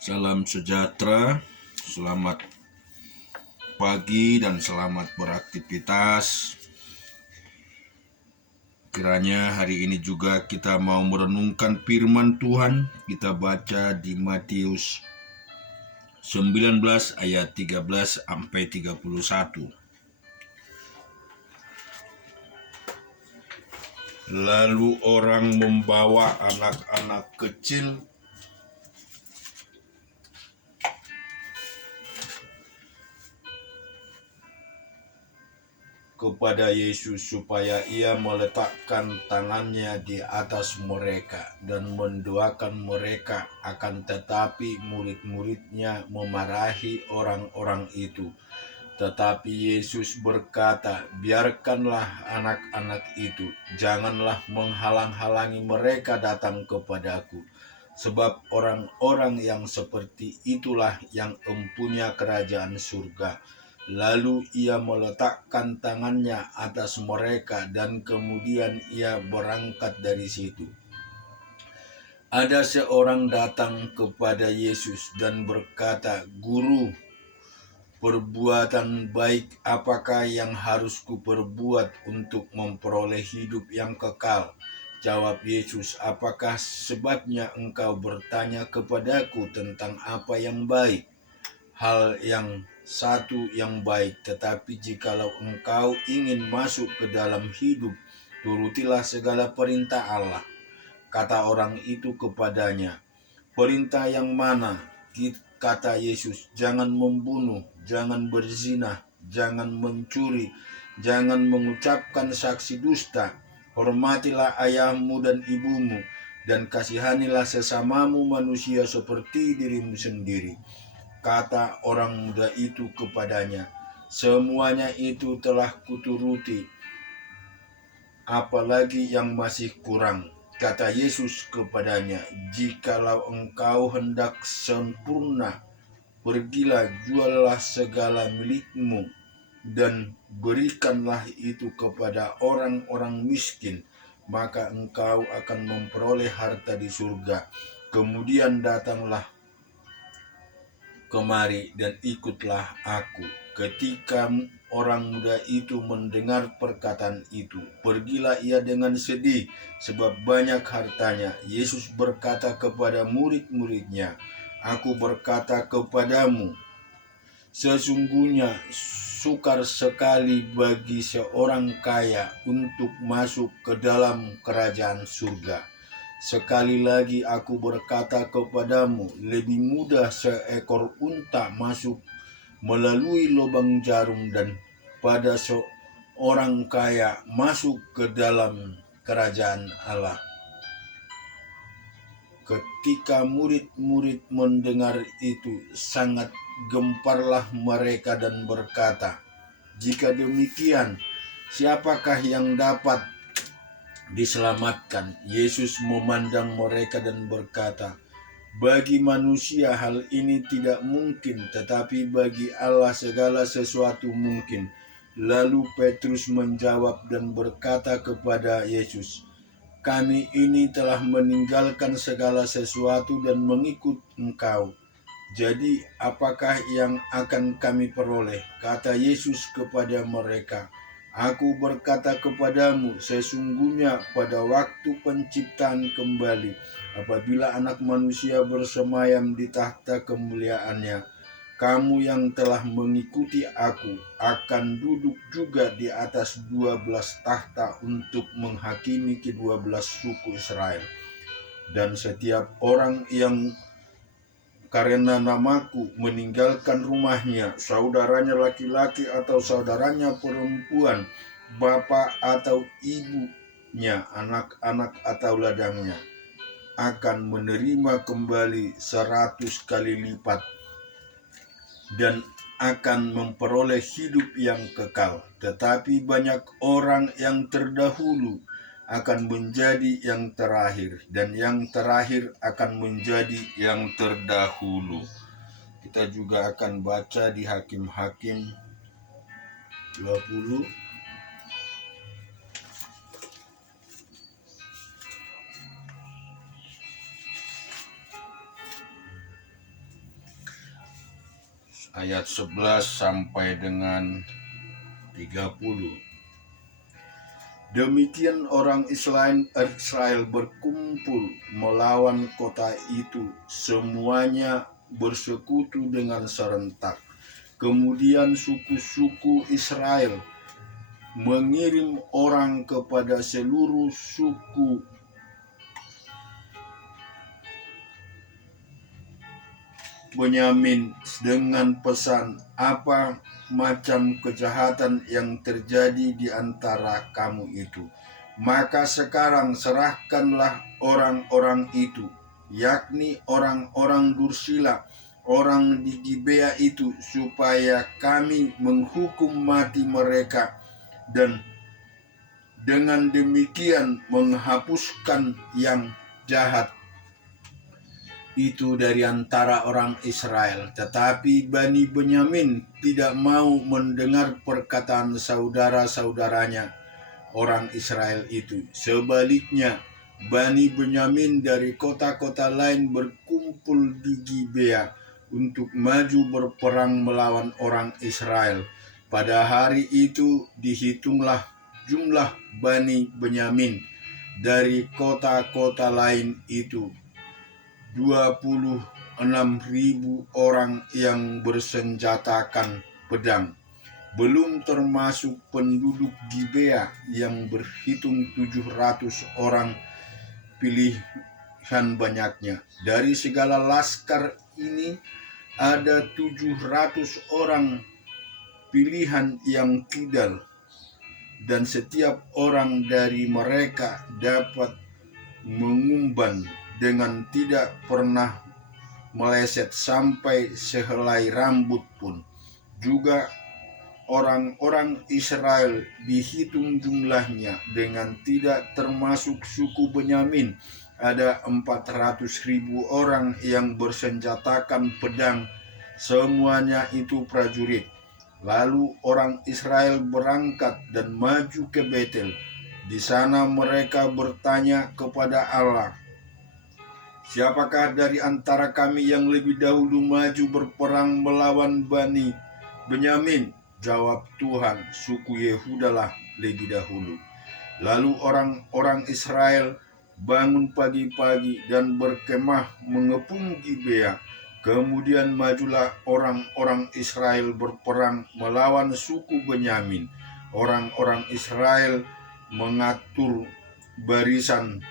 Salam sejahtera, selamat pagi dan selamat beraktivitas. Kiranya hari ini juga kita mau merenungkan firman Tuhan. Kita baca di Matius 19 ayat 13 sampai 31. Lalu orang membawa anak-anak kecil kepada Yesus supaya ia meletakkan tangannya di atas mereka dan mendoakan mereka. Akan tetapi murid-muridnya memarahi orang-orang itu. Tetapi Yesus berkata, "Biarkanlah anak-anak itu, janganlah menghalang-halangi mereka datang kepadaku. Sebab orang-orang yang seperti itulah yang empunya kerajaan surga." Lalu ia meletakkan tangannya atas mereka dan kemudian ia berangkat dari situ. Ada seorang datang kepada Yesus dan berkata, "Guru, perbuatan baik apakah yang harus kuperbuat untuk memperoleh hidup yang kekal?" Jawab Yesus, "Apakah sebabnya engkau bertanya kepadaku tentang apa yang baik? Hal yang satu yang baik, tetapi jikalau engkau ingin masuk ke dalam hidup, turutilah segala perintah Allah." Kata orang itu kepadanya, "Perintah yang mana?" Kata Yesus, "Jangan membunuh, jangan berzina, jangan mencuri, jangan mengucapkan saksi dusta, hormatilah ayahmu dan ibumu, dan kasihanilah sesamamu manusia seperti dirimu sendiri." Kata orang muda itu kepadanya, "Semuanya itu telah kuturuti, apalagi yang masih kurang?" Kata Yesus kepadanya, "Jikalau engkau hendak sempurna, pergilah, juallah segala milikmu dan berikanlah itu kepada orang-orang miskin, maka engkau akan memperoleh harta di surga. Kemudian datanglah kemari dan ikutlah aku." Ketika orang muda itu mendengar perkataan itu, pergilah ia dengan sedih, sebab banyak hartanya. Yesus berkata kepada murid-muridnya, "Aku berkata kepadamu, sesungguhnya sukar sekali bagi seorang kaya untuk masuk ke dalam kerajaan surga. Sekali lagi aku berkata kepadamu, lebih mudah seekor unta masuk melalui lubang jarum dan pada seorang kaya masuk ke dalam kerajaan Allah." Ketika murid-murid mendengar itu, sangat gemparlah mereka dan berkata, "Jika demikian, siapakah yang dapat diselamatkan?" Yesus memandang mereka dan berkata, "Bagi manusia hal ini tidak mungkin, tetapi bagi Allah segala sesuatu mungkin." Lalu Petrus menjawab dan berkata kepada Yesus, "Kami ini telah meninggalkan segala sesuatu dan mengikut Engkau. Jadi apakah yang akan kami peroleh?" Kata Yesus kepada mereka, "Aku berkata kepadamu, sesungguhnya pada waktu penciptaan kembali, apabila Anak Manusia bersemayam di tahta kemuliaannya, kamu yang telah mengikuti aku akan duduk juga di atas 12 tahta untuk menghakimi ke-12 suku Israel. Dan setiap orang yang karena namaku meninggalkan rumahnya, saudaranya laki-laki atau saudaranya perempuan, bapak atau ibunya, anak-anak atau ladangnya, akan menerima kembali 100 kali lipat dan akan memperoleh hidup yang kekal. Tetapi banyak orang yang terdahulu akan menjadi yang terakhir, dan yang terakhir akan menjadi yang terdahulu. Kita juga akan baca di Hakim-Hakim 20. ayat 11 sampai dengan 30. Demikian orang Israel berkumpul melawan kota itu, semuanya bersekutu dengan serentak. Kemudian suku-suku Israel mengirim orang kepada seluruh suku Benyamin dengan pesan, apa macam kejahatan yang terjadi di antara kamu itu. Maka sekarang serahkanlah orang-orang itu, yakni orang-orang Dursila, orang di Gibea itu, supaya kami menghukum mati mereka, dan dengan demikian menghapuskan yang jahat itu dari antara orang Israel. Tetapi Bani Benyamin tidak mau mendengar perkataan saudara-saudaranya orang Israel itu. Sebaliknya, Bani Benyamin dari kota-kota lain berkumpul di Gibea untuk maju berperang melawan orang Israel. Pada hari itu dihitunglah jumlah Bani Benyamin dari kota-kota lain itu 26.000 orang yang bersenjatakan pedang, belum termasuk penduduk Gibea yang berhitung 700 orang pilihan banyaknya. Dari segala laskar ini ada 700 orang pilihan yang kidal, dan setiap orang dari mereka dapat mengumban dengan tidak pernah meleset sampai sehelai rambut pun. Juga orang-orang Israel dihitung jumlahnya dengan tidak termasuk suku Benyamin. Ada 400.000 orang yang bersenjatakan pedang, semuanya itu prajurit. Lalu orang Israel berangkat dan maju ke Betel. Di sana mereka bertanya kepada Allah, siapakah dari antara kami yang lebih dahulu maju berperang melawan Bani Benyamin? Jawab Tuhan, suku Yehudalah lebih dahulu. Lalu orang-orang Israel bangun pagi-pagi dan berkemah mengepung Gibea. Kemudian majulah orang-orang Israel berperang melawan suku Benyamin. Orang-orang Israel mengatur barisan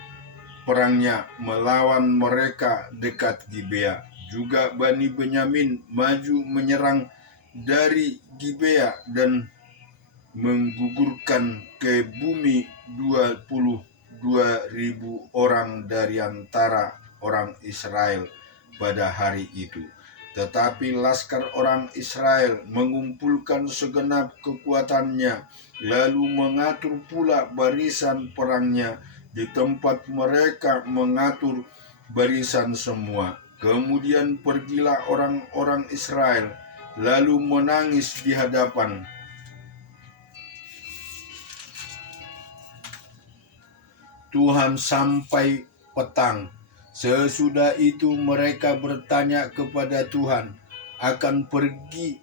perangnya melawan mereka dekat Gibea. Juga Bani Benyamin maju menyerang dari Gibea dan menggugurkan ke bumi 22.000 orang dari antara orang Israel pada hari itu. Tetapi laskar orang Israel mengumpulkan segenap kekuatannya, lalu mengatur pula barisan perangnya di tempat mereka mengatur barisan semua. Kemudian pergilah orang-orang Israel, lalu menangis di hadapan Tuhan sampai petang. Sesudah itu mereka bertanya kepada Tuhan, akan pergi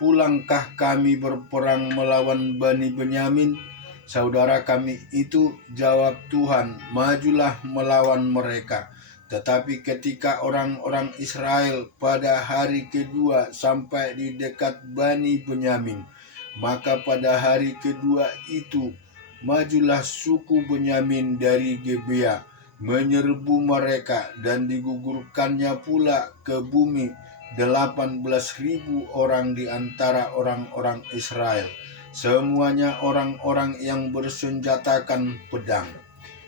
pulangkah kami berperang melawan Bani Benyamin? Saudara kami itu, jawab Tuhan, majulah melawan mereka. Tetapi ketika orang-orang Israel pada hari kedua sampai di dekat Bani Benyamin, maka pada hari kedua itu majulah suku Benyamin dari Gibea menyerbu mereka, dan digugurkannya pula ke bumi 18.000 orang di antara orang-orang Israel, semuanya orang-orang yang bersenjatakan pedang.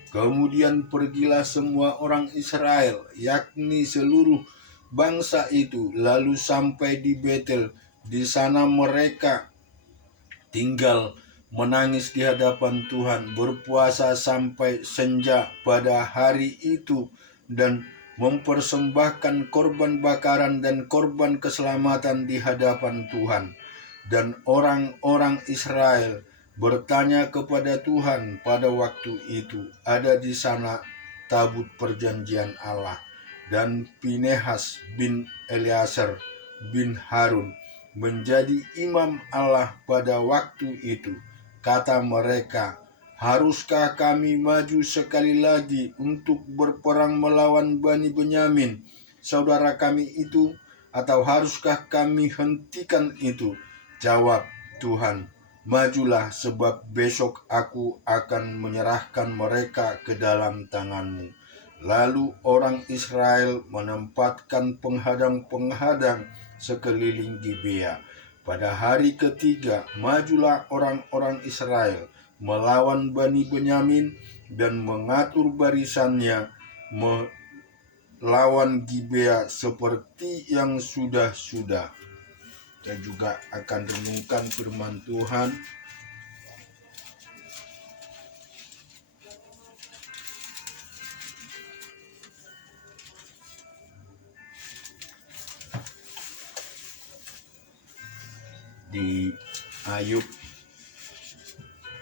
Kemudian pergilah semua orang Israel, yakni seluruh bangsa itu, lalu sampai di Betel. Di sana mereka tinggal menangis di hadapan Tuhan, berpuasa sampai senja pada hari itu, dan mempersembahkan korban bakaran dan korban keselamatan di hadapan Tuhan. Dan orang-orang Israel bertanya kepada Tuhan pada waktu itu, ada di sana tabut perjanjian Allah, dan Pinehas bin Eleazar bin Harun menjadi imam Allah pada waktu itu. Kata mereka, haruskah kami maju sekali lagi untuk berperang melawan Bani Benyamin, saudara kami itu, atau haruskah kami hentikan itu? Jawab Tuhan, majulah, sebab besok aku akan menyerahkan mereka ke dalam tanganmu. Lalu orang Israel menempatkan penghadang-penghadang sekeliling Gibea. Pada hari ketiga, majulah orang-orang Israel melawan Bani Benyamin dan mengatur barisannya melawan Gibea seperti yang sudah-sudah. Kita juga akan renungkan firman Tuhan di Ayub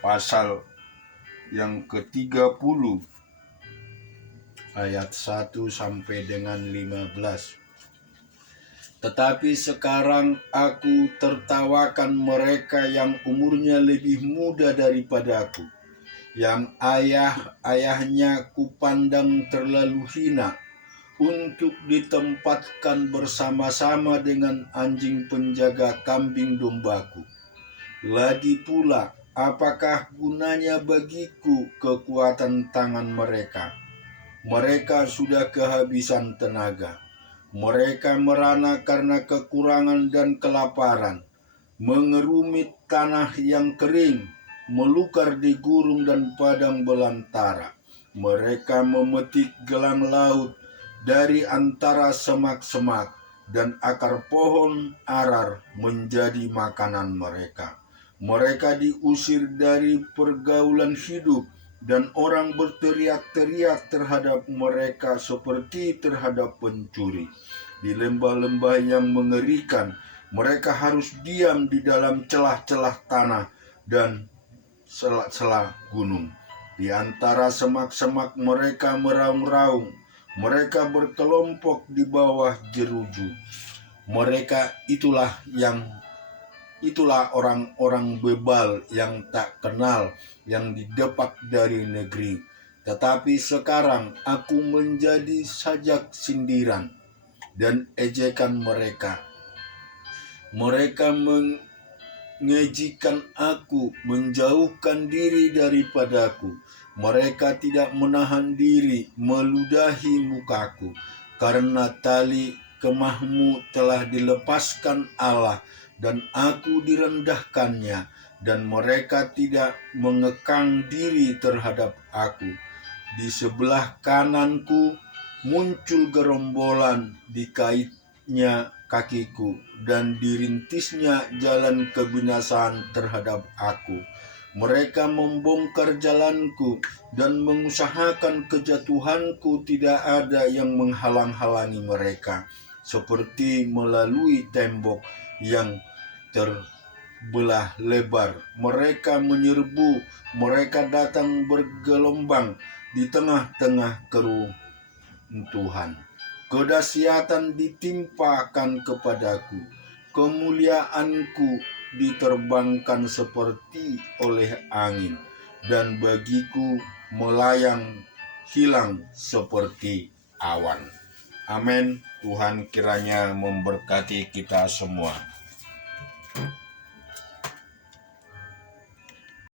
pasal yang ke-30 ayat 1 sampai dengan 15. Tetapi sekarang aku tertawakan mereka yang umurnya lebih muda daripadaku, yang ayah-ayahnya kupandang terlalu hina, untuk ditempatkan bersama-sama dengan anjing penjaga kambing dombaku. Lagi pula, apakah gunanya bagiku kekuatan tangan mereka? Mereka sudah kehabisan tenaga. Mereka merana karena kekurangan dan kelaparan, mengerumit tanah yang kering, melukar di gurun dan padang belantara. Mereka memetik gelang laut dari antara semak-semak, dan akar pohon arar menjadi makanan mereka. Mereka diusir dari pergaulan hidup, dan orang berteriak-teriak terhadap mereka seperti terhadap pencuri. Di lembah-lembah yang mengerikan, mereka harus diam di dalam celah-celah tanah dan sela-sela gunung. Di antara semak-semak mereka meraung-raung, mereka berkelompok di bawah jeruju. Mereka itulah orang-orang bebal yang tak kenal, yang didepak dari negeri. Tetapi sekarang aku menjadi sajak sindiran dan ejekan mereka. Mereka mengejikan aku, menjauhkan diri daripadaku. Mereka tidak menahan diri, meludahi mukaku. Karena tali kemahmu telah dilepaskan Allah, dan aku direndahkannya, dan mereka tidak mengekang diri terhadap aku. Di sebelah kananku muncul gerombolan, dikaitnya kakiku, dan dirintisnya jalan kebinasaan terhadap aku. Mereka membongkar jalanku dan mengusahakan kejatuhanku. Tidak ada yang menghalang-halangi mereka, seperti melalui tembok yang terbelah lebar. Mereka menyerbu, mereka datang bergelombang di tengah-tengah keruntuhan. Kedahsyatan ditimpakan kepadaku, kemuliaanku diterbangkan seperti oleh angin, dan bagiku melayang hilang seperti awan. Amin. Tuhan kiranya memberkati kita semua.